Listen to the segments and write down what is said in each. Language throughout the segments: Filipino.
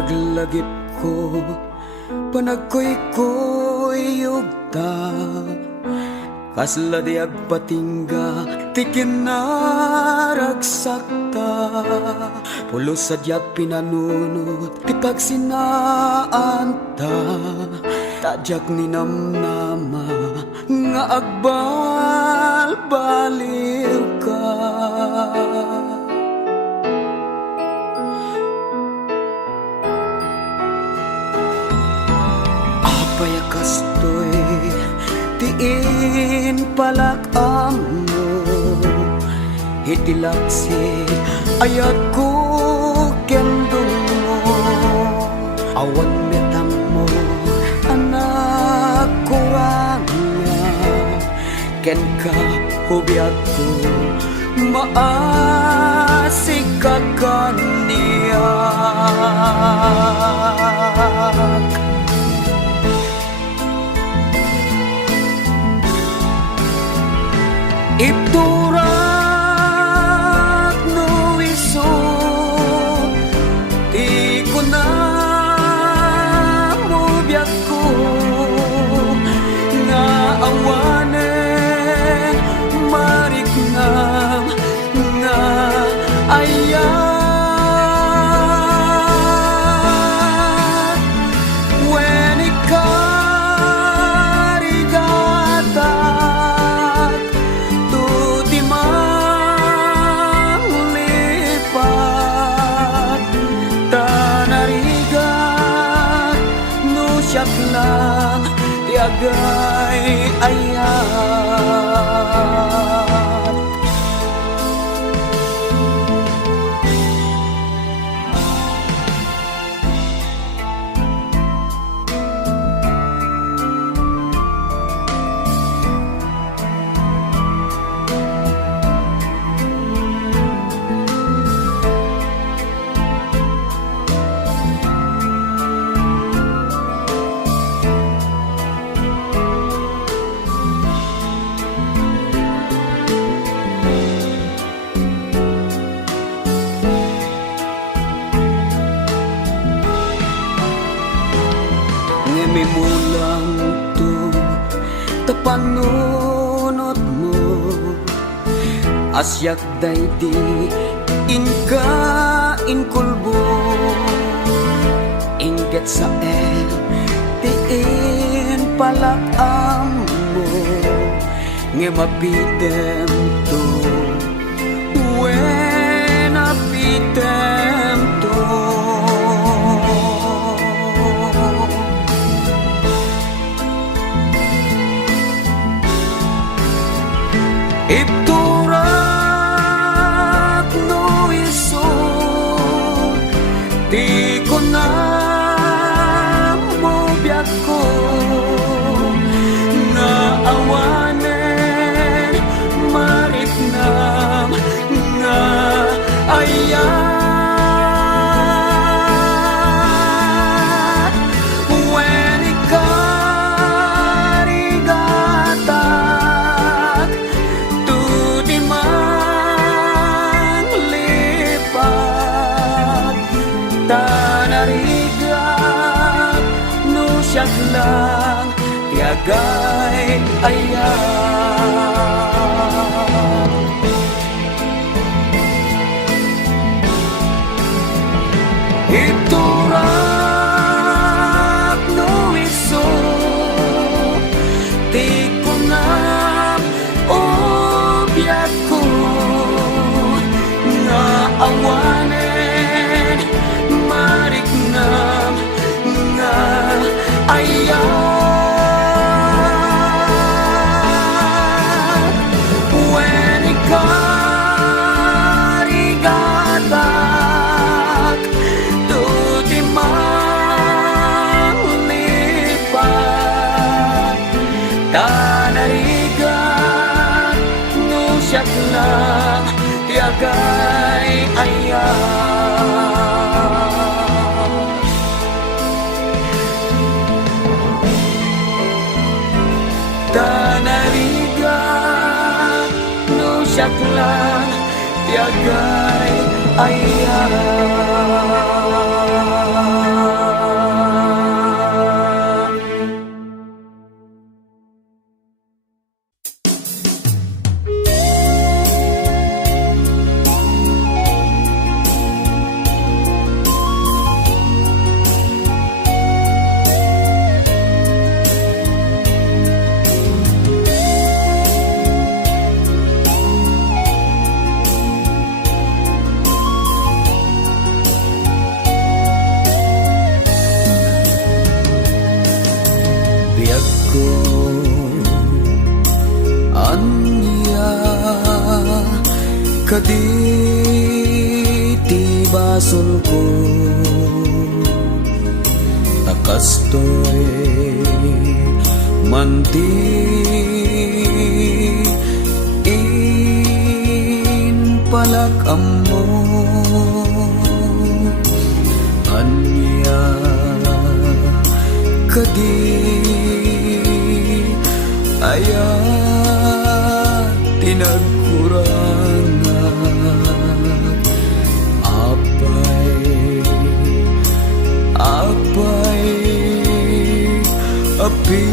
Panaglagip ko, panagkoy-koy yugta, kasla di agpatingga, tikin na ragsakta. Pulos sadyat pinanunot, ti pagsinaanta, tadyak ni namnama, nga agbal-baliw ka. Payakastoy, tiin palakam mo, hitilaksi ayat ko kendong mo, awan metam mo, anak kurangnya, ken ka hubiat ko, maasik ka kaniyak. Iturak no iso, di ko na mo biyak ko, nga awanen mariknam, nga ayan. Siyak lang tiagay ayat. Mimulang to tapanunot mo, asyak day di inka inkulbo, inget sa tiin palakam mo, nga mapitem to, when apitem to. Iturak no iso, di ko na mo biyak ko, nga awanen maritnam, nga ayan. Tanarigat no siyak lang tiagay ayat. Iturak no iso, di ko na obiyak ko, nga awanen mariknam, nga ayat. When ikarigatak, tuti manglipat, tanarigat no siyak lang tiagay ayat. Tanarigat no siyak lang tiagay ayat. biag ko anya kaditi basol ko takastoy manti in palak amo anya kadi aya tinagkurangan apay api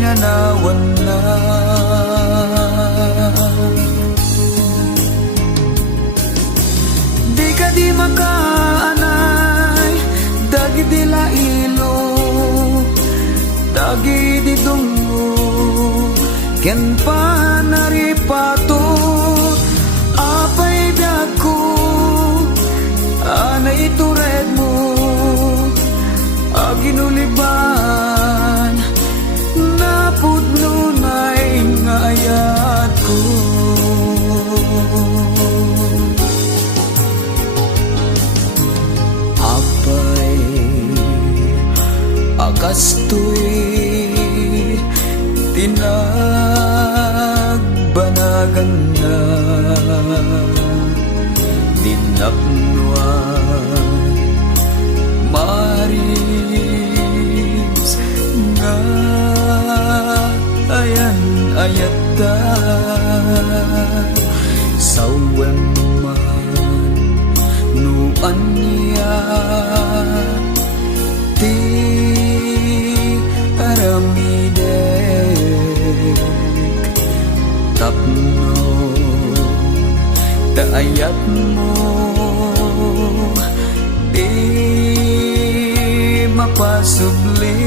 nanawan na di ka di makaanay dagi di lailo dagi di dungo ken panaripato apay biag ko anay tured mo aginuliban napudno na'y ngayat ko apay agastoy tinagbanagan na dinapnuan maris nga ayan ayata sawen man nuan niya ti aramidek tapno taayat mo di mapasubli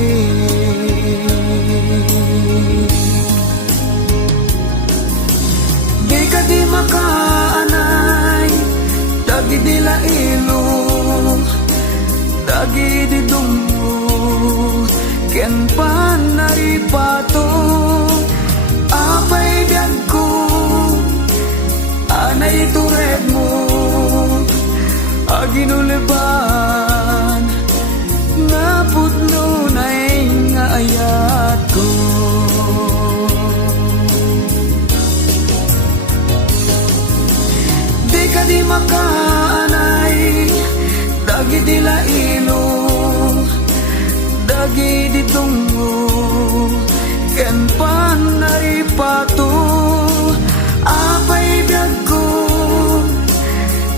di ka di makaanay dagi di lailo dagi di dungo ken panaripato apay biag ko anay tured mo aginuliban napudno na'y ngayat ko di ka di makaanay dagi di lailo dagi di tungo ken panaripato apay biag ko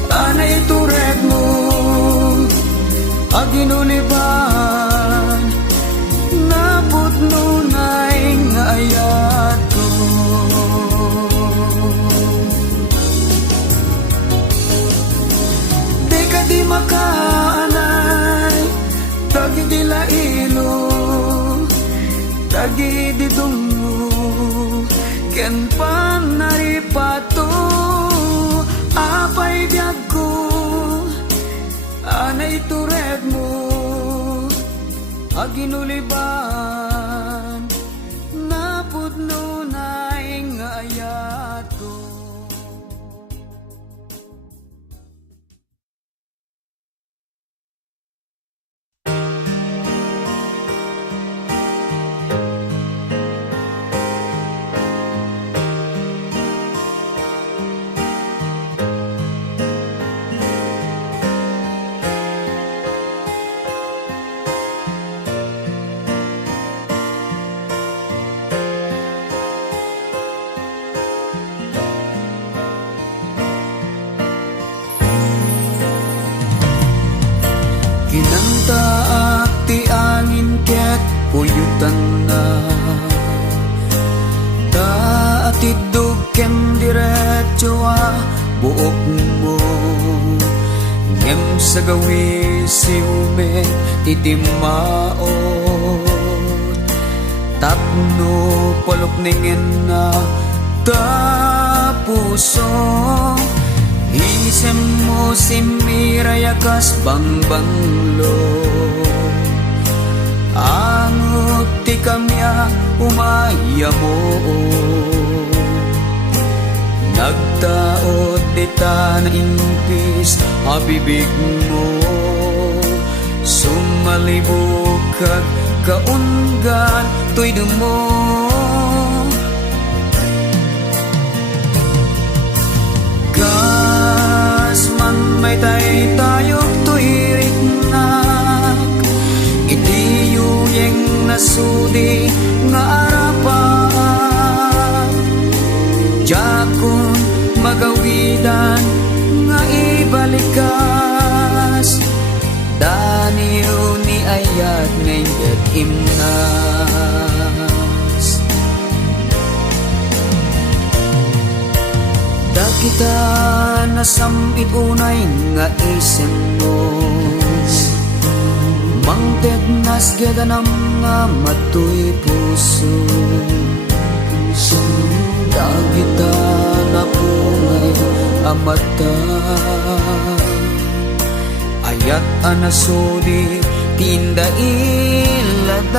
anay tured mo aginuliban napudno na'y ngayat ko di ka di makaanay dagi di lailo dagi di dungo ken panaripato apay biag ko anay tured mo aginuliban napudno na'y ngayat ko kinanta ti angin ket puyutan na taatidog ken diretso buok mo ngem sa gawi siume itimaot tapno palukningen na tapuso isem mo simirayakas bangbanglo ang kamya umaya mo. Nagtaot dita na impis abibig mo. Sumalibog kag kaungan to'y dumo. Gas man may tay tayo to'y riknak. Itiyuyeng nasudi nga arapan. Jakon magawidan nga ibalikas. Daniyo ni ayat ngayon imnas. Dakita nasamit unay nga isem mo. Mangted nasgedanam nga matuy puso. Dakita napungay amata. Ayat anasudi tinda iladawan.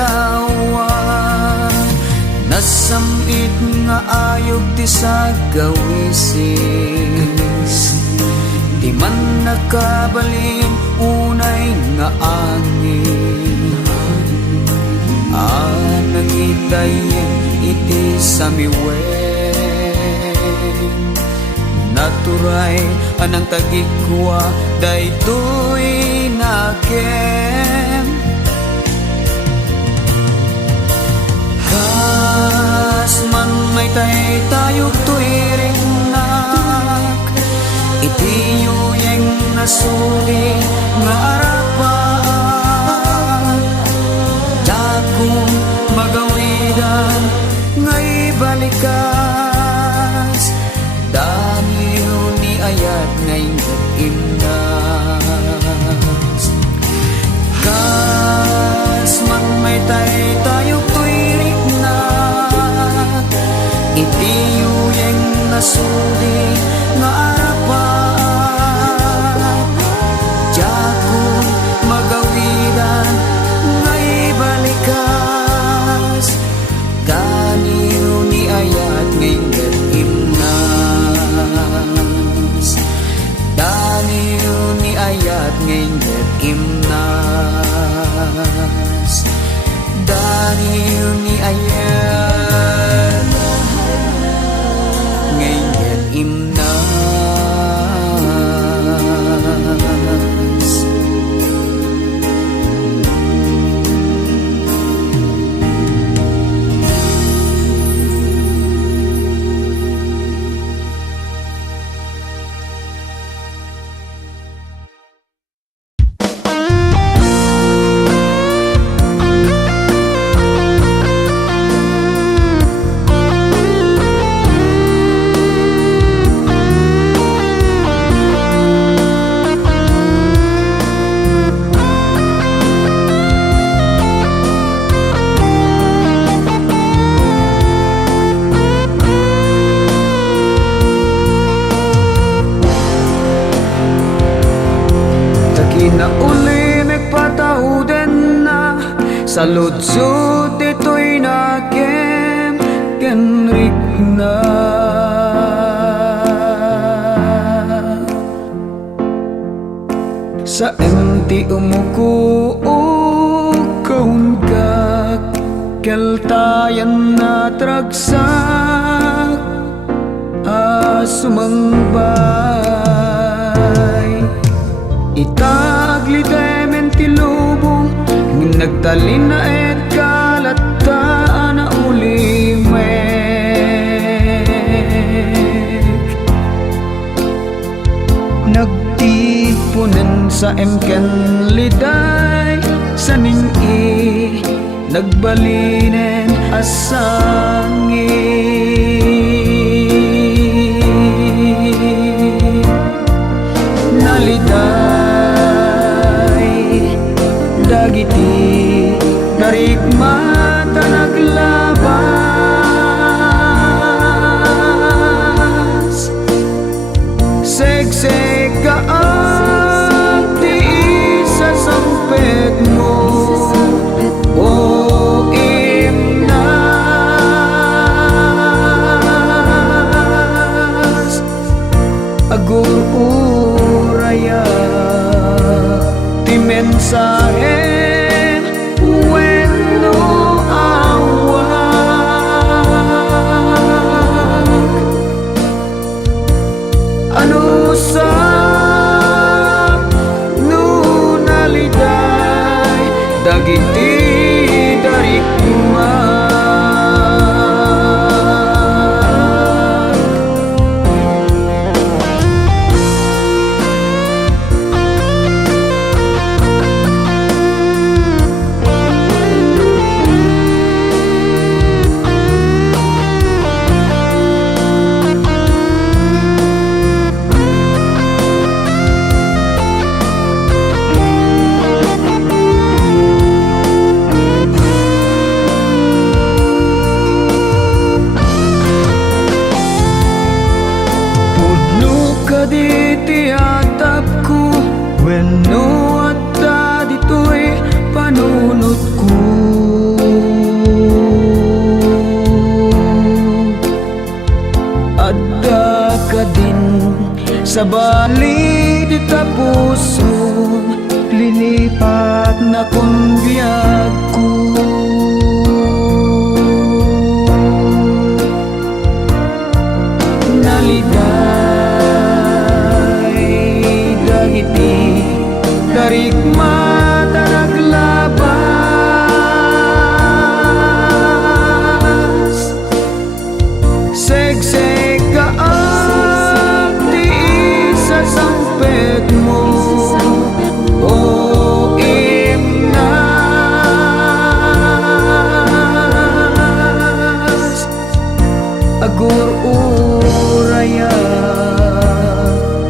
Nasamit nga ayog ti sa gawisis. Di man nakabalin unay nga angin. Nangidayin iti samiwen. Naturay anang tagikwa daytoy nakem. Kas man may tay tayo to'y ringnak. Itiyuyeng nasuli nga arapan. Dakong magawidan nga'y balikas. Daniyo ni ayat ngayon imnas. Kas man may tay tayo to'y riknak. Itiyuyeng nasudi nga arapan. Jakong magawidan nga'y balikas. Daniyo ni ayat ngayon imnas. Daniyo ni ayat ngayon imnas. Daniyo ni ayat ngayon imnas. Kinauli nagpatauden na sa lutsod ito'y nakem kenrik na. Sa enti umuko kaun kak keltayan na tragsak sumangbay. Itagli demen ti lubong nagtalin na et kalataan na ulimek. Nagtipunan sa emken liday sa ning-i nagbalinen asangin. Naliday dagiti narikmata naglabas. Segseg kaag di isa sampet mo o darigma. Kaditi atap ko wenno at dito'y panunot ko. Adda ka din sa balid ta puso, lilipat na kung biyag ko. Darigma tanaglabas, segseg ka ang tiis sa sampet mo, o imnas agur uraya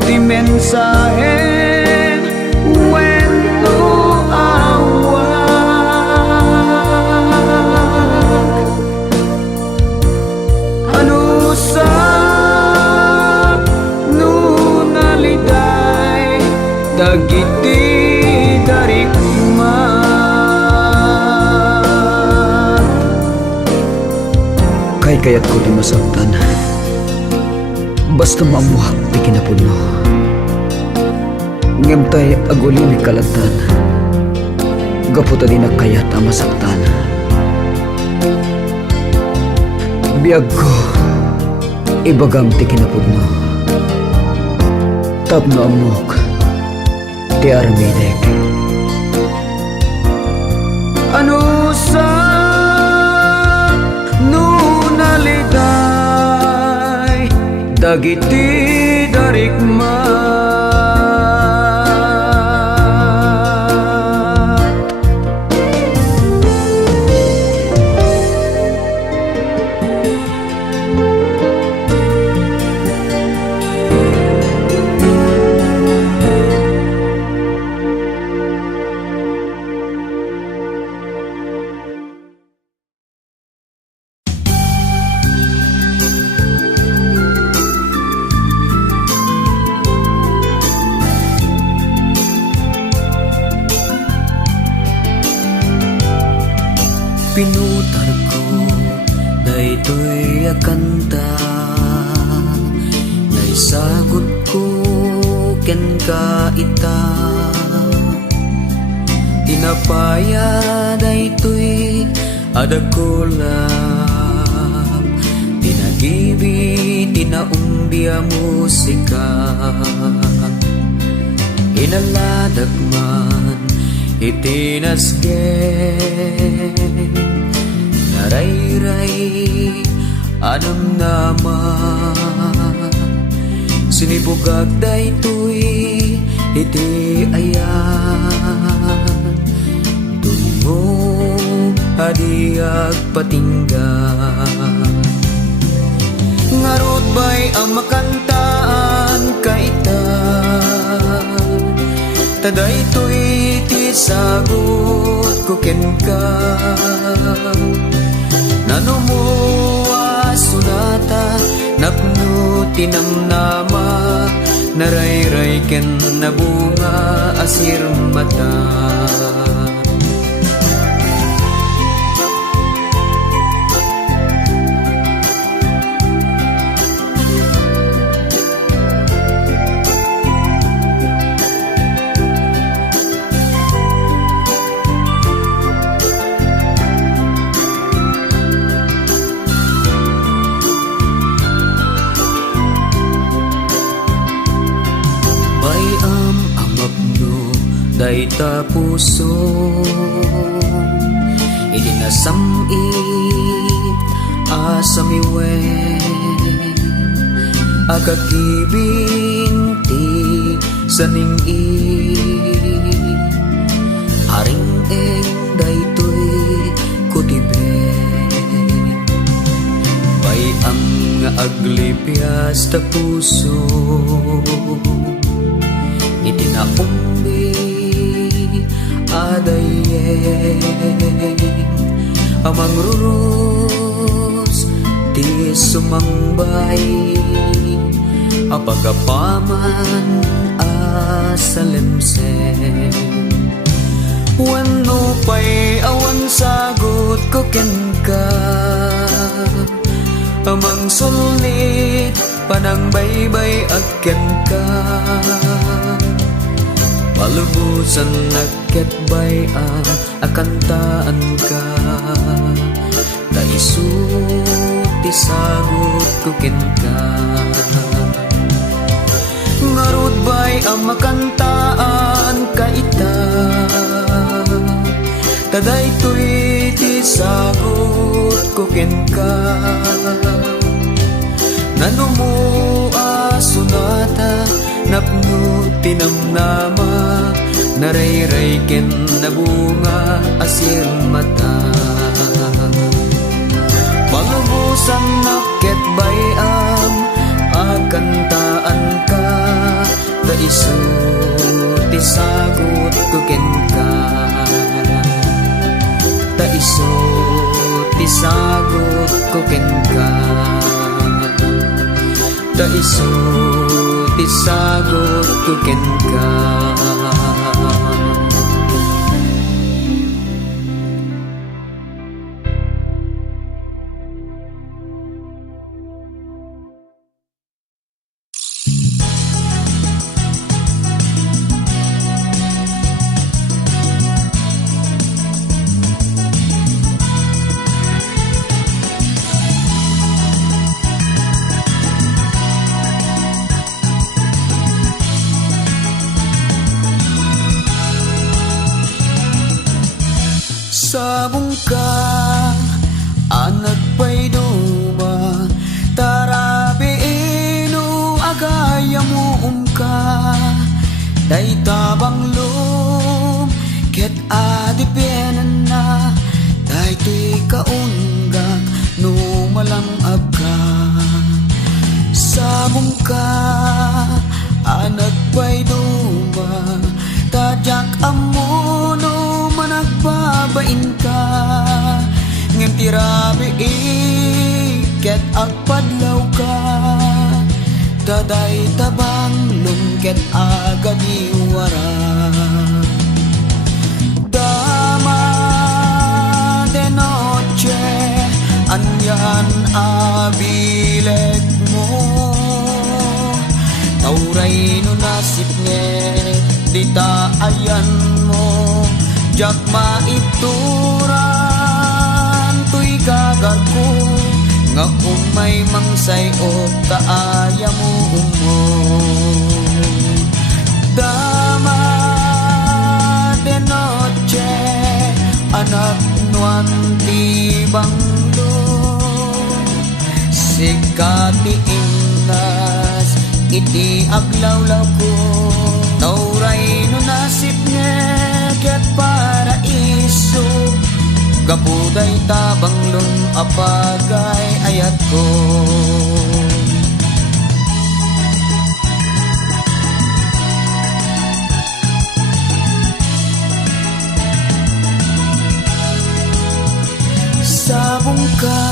ti mensahe. Dagiti darigma, kay kayat ko di masaktan, basta mamuhak di kinapuno. Ngemtay aguli ni kalatan, gaputa di na kayat ang masaktan. Biyag ko ibagam ti kinapuno, tapno amok ti armidek. Ano sa nunaliday dagiti darigma. Pinutar ko daytoy akanta, ngay sagot ko ken ka ita. Tinapaya daytoy adakulam, tinagibi tinaumbia musika. Inaladag man itinasgen, narayray anam naman. Sinibugag daytoy iti ayan, tungo adiag patinggan. Ngarod bay ang makantaan kaita, tadaytoy ti sagot ko ken ka. Nanumuwa sunata napno tinamnama, narayray ken nabunga asir mata. Dayta puso, nasamit asamiwen agagibinti saningi aring eng daytoy kutibe bay ang aglipias ta puso itinaumbi adayeng amang rurus ti sumangbay apagapaman asalemsen wano pa'y awan sagot ko ken ka amang sulit panang baybay agken ka palubusan nagketbay ang akantaan ka taisu ti sagot ko ken ka ngarud bay ang makantaan ka ita tadaytoy ti sagot ko ken ka nanumo asunata napno tinamnama narayray ken nabunga asir mata palubusan naket bayam akantaan ka taisu ti sagot ko ken ka taisu ti sagot ko ken ka taisu ti sagot ko ken ka sabong ka anak pa'y duma tarabiino agayamuum ka day tabang lum ket adipenan na day tuy kaunggak numalang agka sabong ka anak pa'y duma tajak amuno managbabain ka ngem tirabi iket agpadlaw ka daday tabang lungket agadiwara dama de noche anyan abileg mo tauray no nasip nge dita ayan mo jak maituran tuy gagar ko nga umay mangsay o kaaya mo umo dama de noche anak nuan di banglo sikati ingnas iti aglawlaw ko tauray no nasip nge ket paraiso gapuday tabanglong apagay ayat ko sabong ka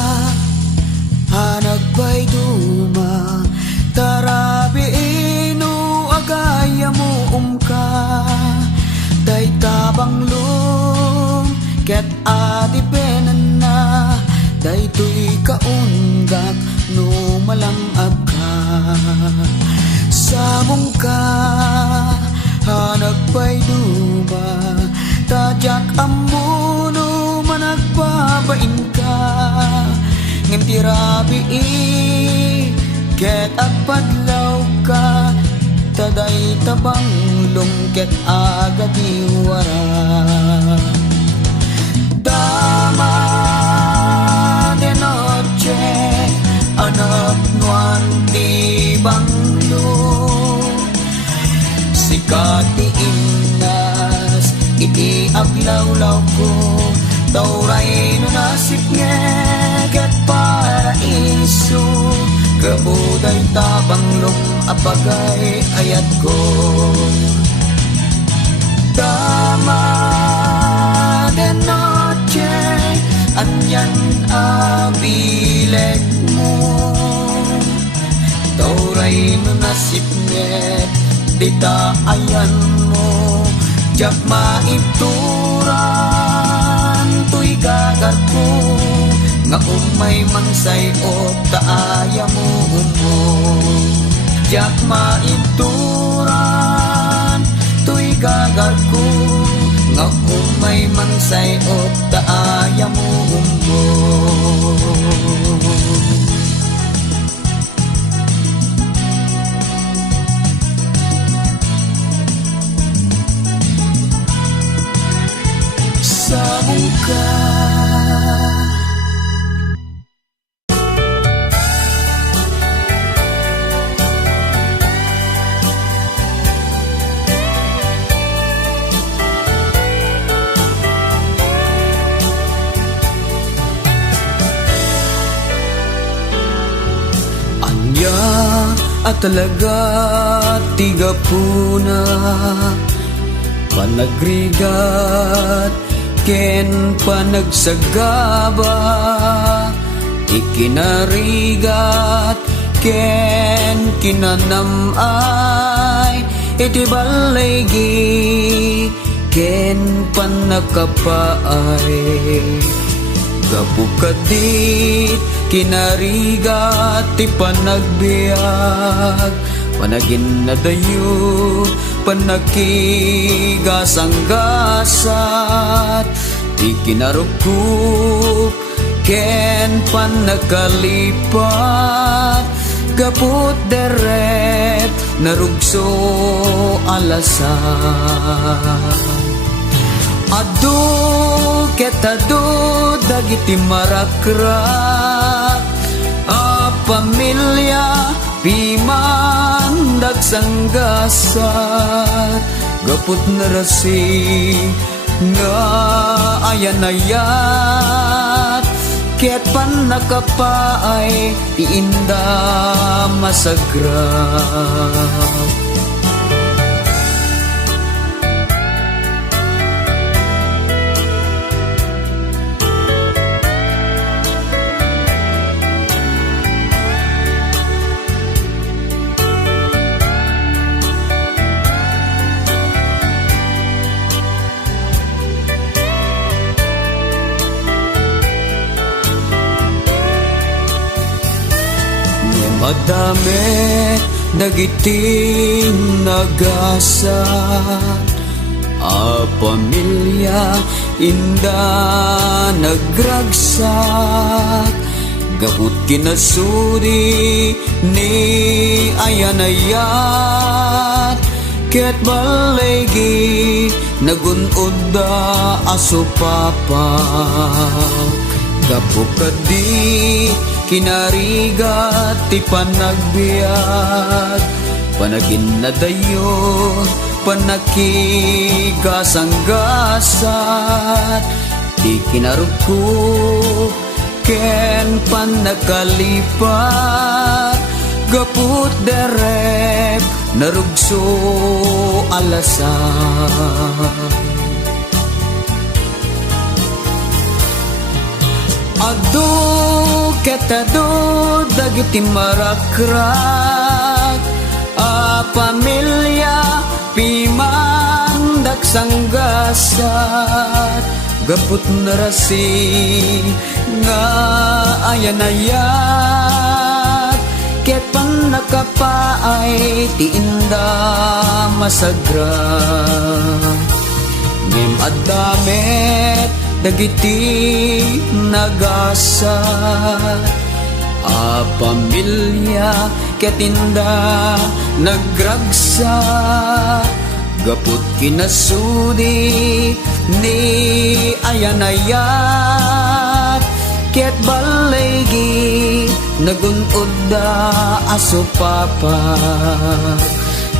hanag pa'y duma tarabiino agayamuum ka day tabang lum ket adipenan na day tuy kaunggak numalang agka sabong ka hanag pa'y duma tajak amuno managbabain ka ngem tirabi ket agpadlaw ka taday tabang lungket agadiwara dama lawlaw ko tauray no nasip ngeget paraiso gabuday tabanglong apagay ayat ko dama de noche anyan abileg mo tauray no nasip nget dita ayan mo jak maipturan tuy gagar ko nga umay mangsay o taaya mo umo jak maipturan tuy gagar ko nga umay mangsay o taaya mo umo sabong ka anya at talaga tiga puna panagrigat ken panagsagaba ikinarigat ken kinanamay iti balaygi ken panakapaay gabukadit kinarigat ti panagbiag panagin na dayo panakigasanggasat di kinarukup ken panagkalipat gaput deret narugso alasan adu ketadu dagiti marakrak a pamilya pimandag sanggasat gaput narasi nga ayan-ayat ket panakapaay iinda masagrap madami dagiti nagasat a pamilya inda nagragsak gaput kinasuri ni ayan-ayat ket balaygi nagunod da asupapak gapukadi kinarigat ti panagbiag panagin na dayo panakigasanggasat ti kinarugkop ken panagkalipat gaput derep narugso alasan adu ketadu dagiti marakrak a pamilya pimandag sanggasat gaput narasi nga ayan-ayat ket panakapaay ti inda masagrap ngem addamet dagiti nagasat a pamilya ket inda nagragsak gaput kinasudi ni ayan-ayat ket balaygi nagunod da asupapak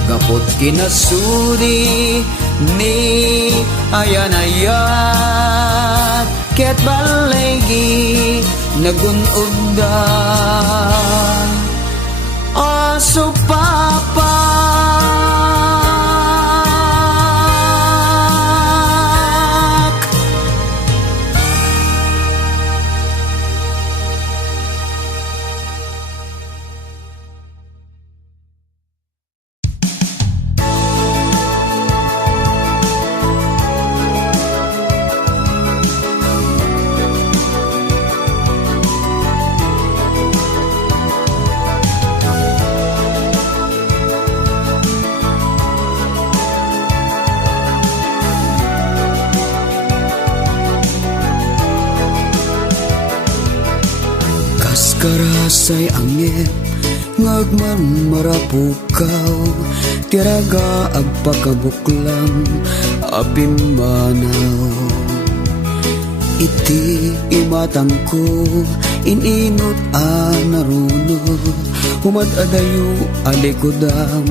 Gapot kinasudi ni ayan-ayat ket balegi nagunugda aso papa karasay angit ngagman marapukaw tiraga agpakabuklang apimanaw iti imatang ko ininot anarunod humad adayo alikodang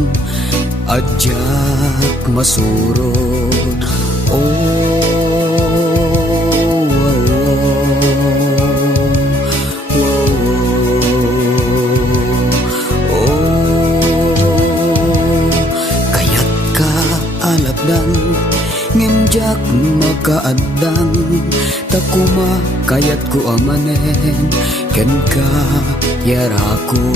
adyak masurod nginjak makaadang takuma kayat ko amanen ken ka yarako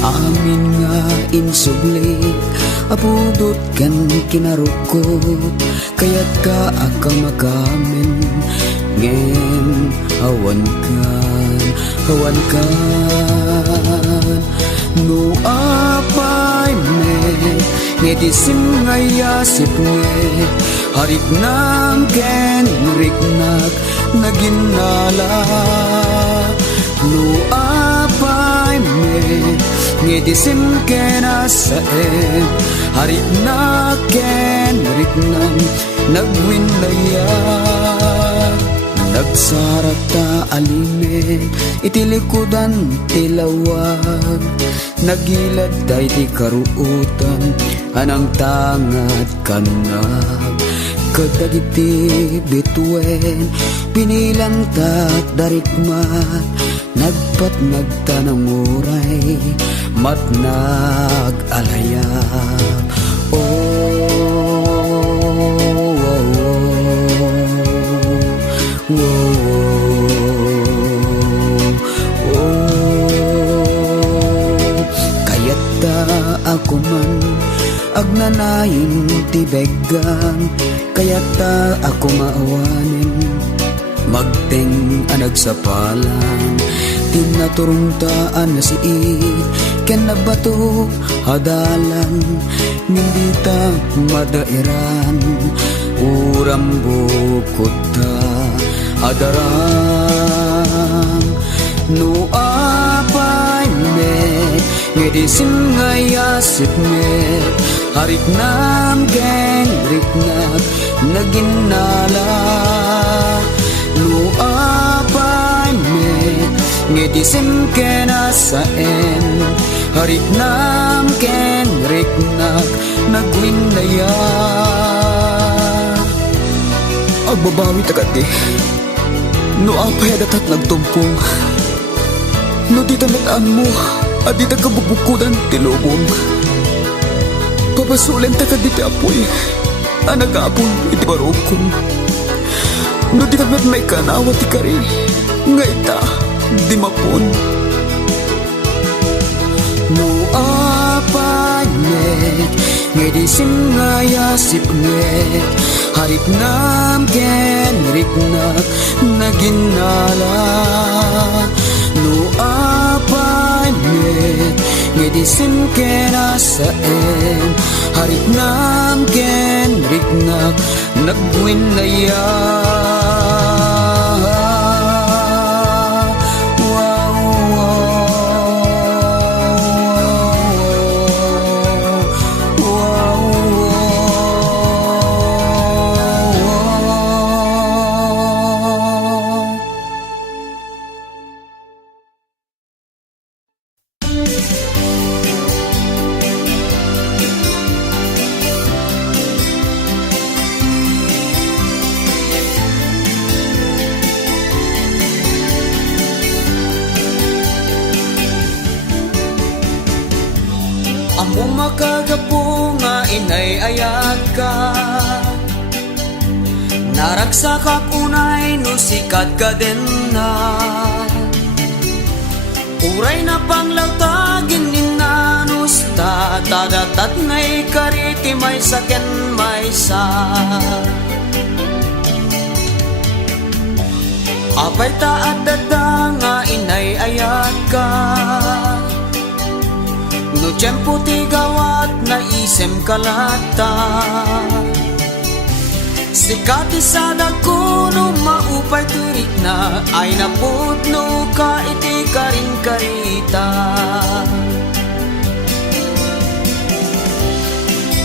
amin nga insublik apudot ken kinarukot kayat ka akamakamen ngem hawan kan no apay me ngedisim ngayasip nge harik nam ken riknak naginala no apay me ngedisim ken asaen harik na ken riknak nagwinlaya nagsarata alime itilikudan tilawag nagilad day ti karuutan anang tangat kanag kadagiti bituen pinilantat darikmat nagpat nagtanamuray matnag alayap ako man agnanayin tibegan kayata ako maawanin magteng anagsapalan tinaturungtaan na siit ken nabato hadalan ngindita madairan uram bukod ta adaran no apay me ngedisim ngayasip met harik nam geng riknak naginala no apay met ngedisim kenasaen harik nam ken riknak nagwinlaya agbabawi takati no apay adatat nagtumpong no di tamitaan mo at di kabubukudan tilubong papasulan ta ka di apoy anagapon iti barokong no di tamat may kanawa ti kari nga ita di mapon no apay net ngedisim ngayasip net harik nam ken riknak naginala no apay met ngedisim kenasaen harik nam ken riknak nagwinlaya Amo makagapo nga inay ayag ka, naragsakak unay no sikat ka din na. Uray na panglawtagin ninanus ta, tadatat na'y kariti may saken may sa. Apay taat dada nga inay ayag ka, no tiyempo ti gawat na isem kalata. Sikati sa dako no maupay turik na, ay napudno ka iti karing karita.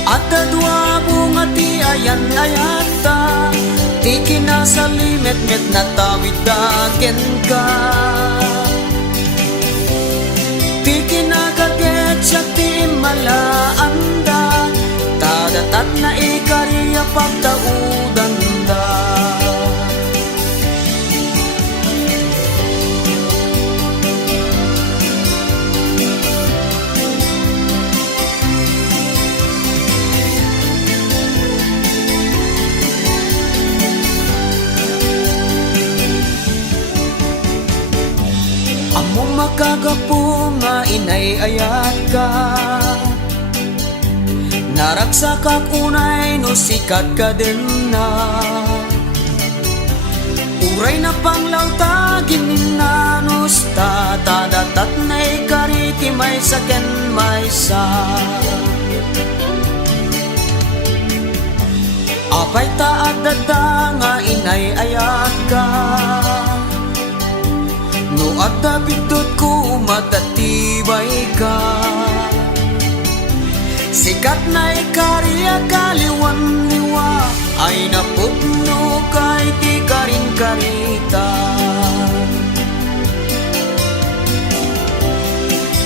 At dadwa bunga ti ayan ayata, ti kinasalimet-met na tawid daken ka. Ti kinagaget siya ti malaanda, tadatat na ikariya pagtaudan da. Amo makagapo nga inay ayat ka, naragsakak unay no sikat ka din na. Uray na panglawtagin ninanus ta, tadatat na'y kariti may saken may sa. Apay taat dada nga inay ayat ka, no at dabindot ko matatibay ka. Sikat na ikariya kaliwan liwa, ay napudno ka iti karing karita.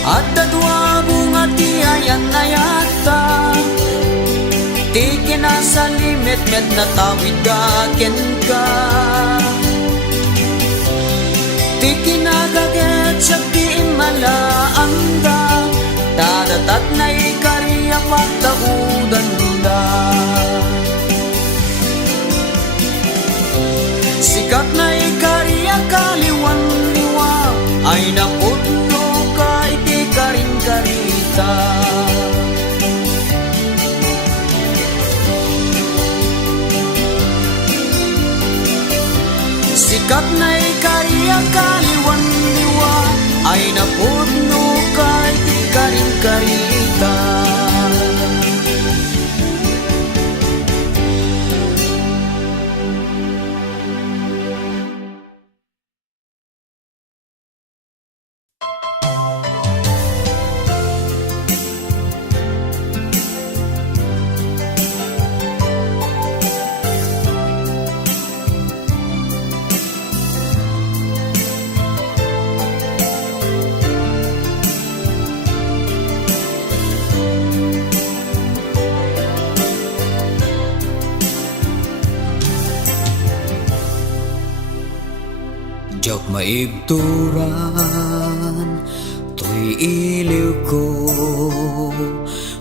At dadwa bunga ti ayan ayata, ti kinasalimet-met na tawid daken ka. Ti kinagaget siya ti malaanda, tadatat na ikariya pagtaudan da. Sikat na ikariya kaliwan liwa, ay napudno ka iti karing karita. Sikat na ikariya kaliwan liwa, ay napudno ka iti karing karita. Diyak maibturan, to'y iliw ko,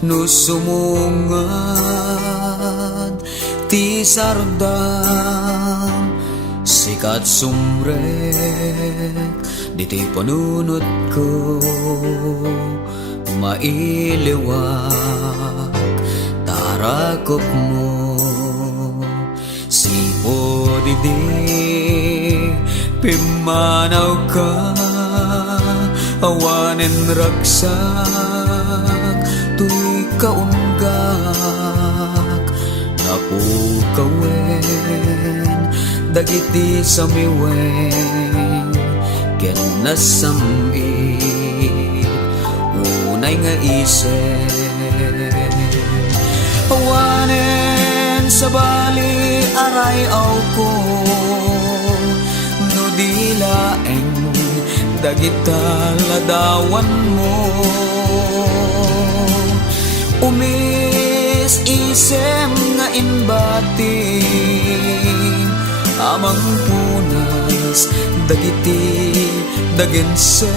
no sumungad, ti sardam, sikat sumrek, di ti panunod ko, mailiwak, tarakop mo, sipo didi, pimanaw ka, awanen ragsak, tuy kaunggak, napukawen, dagiti samiwen, ken nasamit, unay nga isip. Awanen sa bali aray aw ko, dilaeng dagita ladawan mo. Umis isem nga inbating, amang punas dagiti dagensen.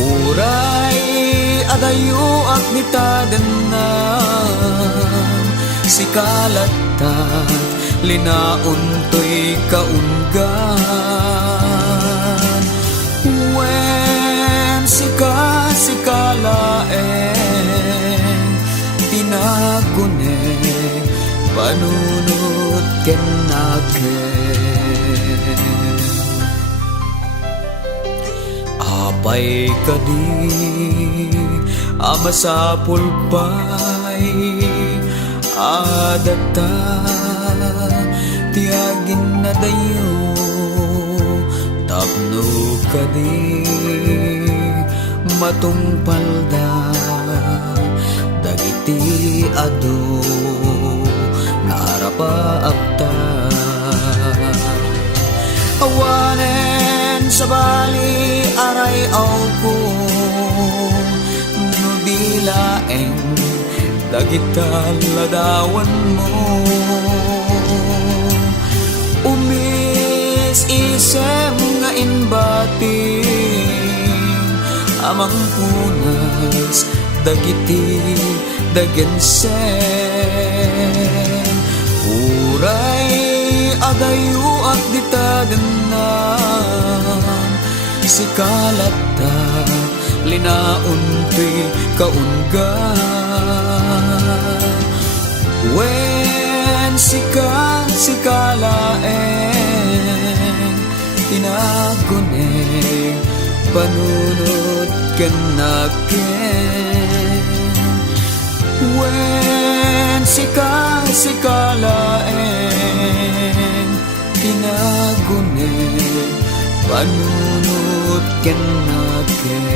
Uray adayo agnitaden na si kalatat linaon to'y kaunggan. Wen si kalaeng tinagunek panunot ken naken. Apay kadi amasapul pay adata tiagin na dayo tapno kadi matungpalda dagiti ado naarapa akta awanen sa bali aray ko no dilaeng dagita ladawan mo umis isem nga inbating amang punas dagiti dagensen uray adayo at ditadenan si kalata linaon to'y kaunggan. Wen si kalaeng tinagunek panunot ken naken. Wen si kalaeng tinagunek panunot ken naken.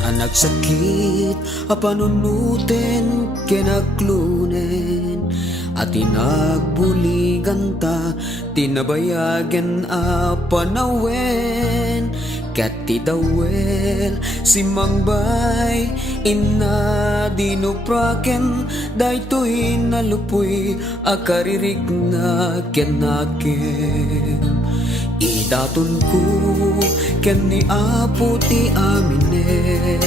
Anak sakit apanunuten kinaklunen at tinagbuligan ta tinabayagan apanawen kat tidawel si mangbay ina dinupraken daytoy nalupoy akaririg na kenaken. Idatun ko ken ni Apo ti aminen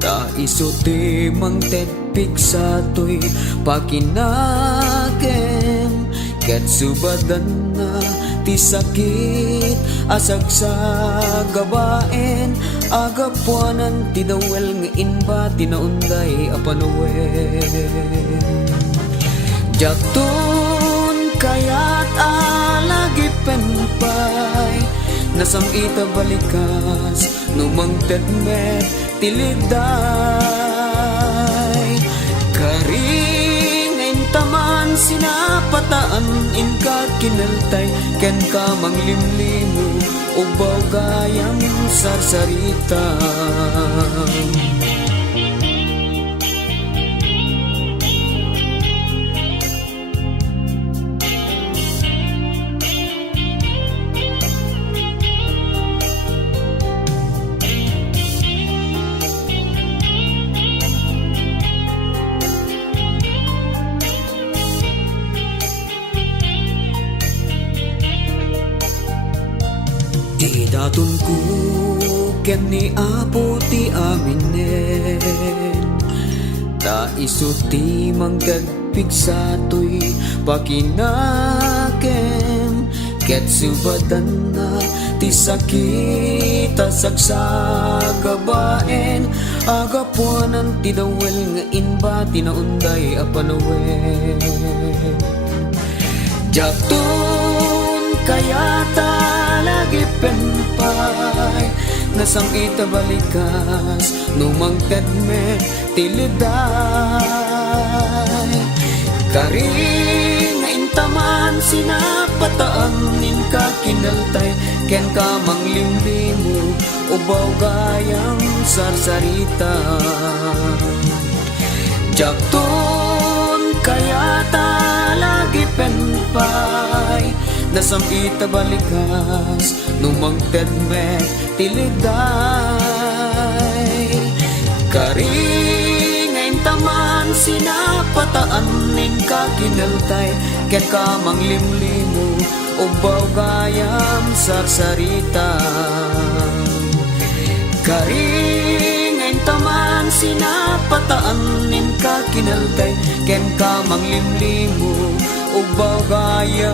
ta iso ti mangtedpik sa to'y pakinaken ket subadan na ti sakit asag sa gabaen agapuanan ti dawel nga inba tinaunday apanawen. Jatun kayat alagi penpay nasamita balikas numangted met tiliday karing taman sinapataan inka kinaltay ken ka manglimlimu ubaw gayang sarsarita. Idatun ko ken ni Apo ti aminen ta isu ti manggagpig sa to'y pakinaken ket subadan na ti sakit asag sa gabaen agapuanan ti dawel nga inba tinaunday apanawen. Jatun kayata lagi penpay nasamita balikas numangted met tiliday karing intaman taman sinapataan nin ka kinaltay ken ka manglimlimo ubaw gayang sarsarita jakton kaya ta lagi penpay nasamita balikas numangted me tiliday karingain taman sinapataan nin ka kinaltay ken ka manglimlimo ubaw gayam sarsarita karingain taman sinapataan nin ka kinaltay ken ka manglimlimo ubaw gayam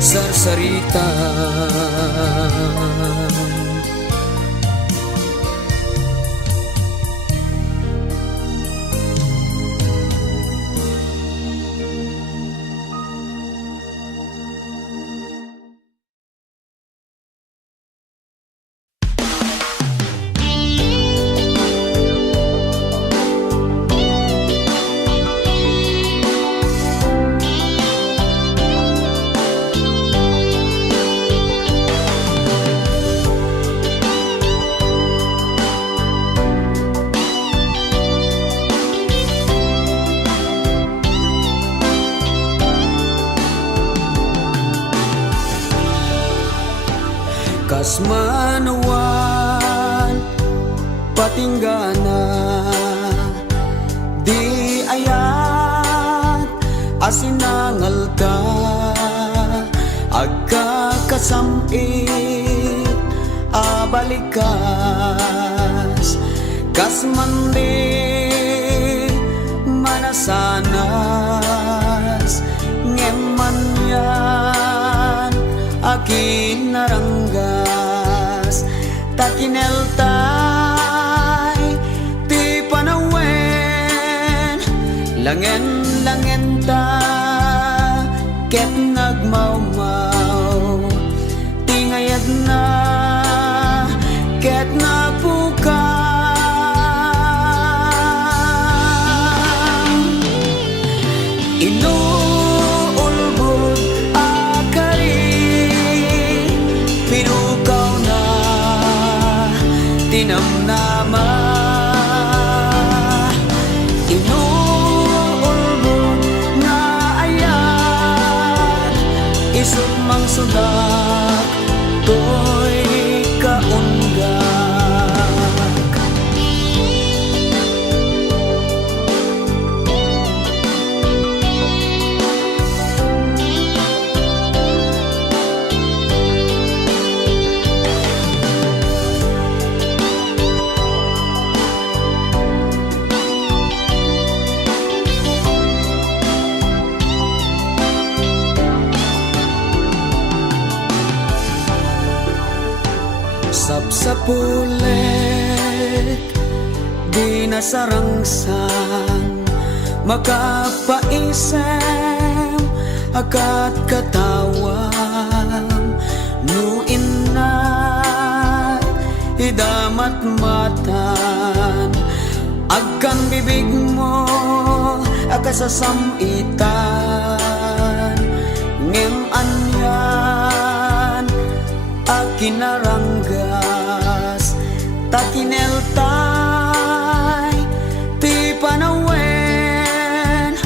sarsarita kasmanawan patinggana di ayat asinangal ka agka kasamit abalikas kasmandi manasanas ngeman yan akin naranggas takineltay ti panawen langen ta ket nagmawmaw tingayad na ket napuka tinamnama inuulbog na ayan isut mang sudak to'y kaunggak sapsapulet di nasarangsan makapaisem akat katawam nu inat idamat matan agkan bibig mo akasasamitan ngem anyan akinaranggas takineltay ti panawen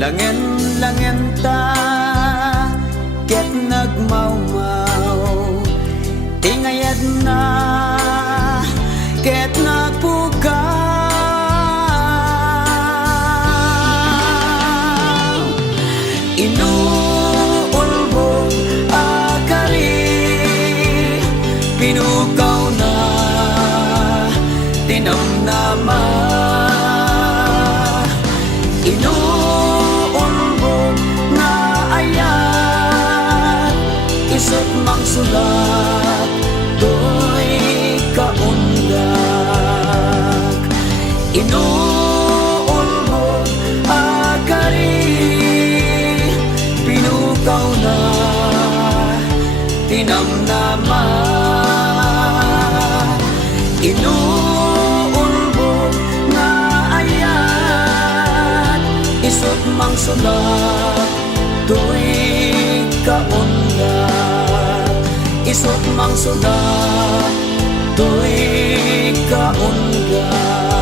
langen ta ket nagmawmaw tingayad na ket nagpukaw inuulbog akari pinukaw na tinamnama inuulbog na ayan isut mang sulat do'y isot mang sulat tuig kaunga, isot mang sulat tuig kaunga.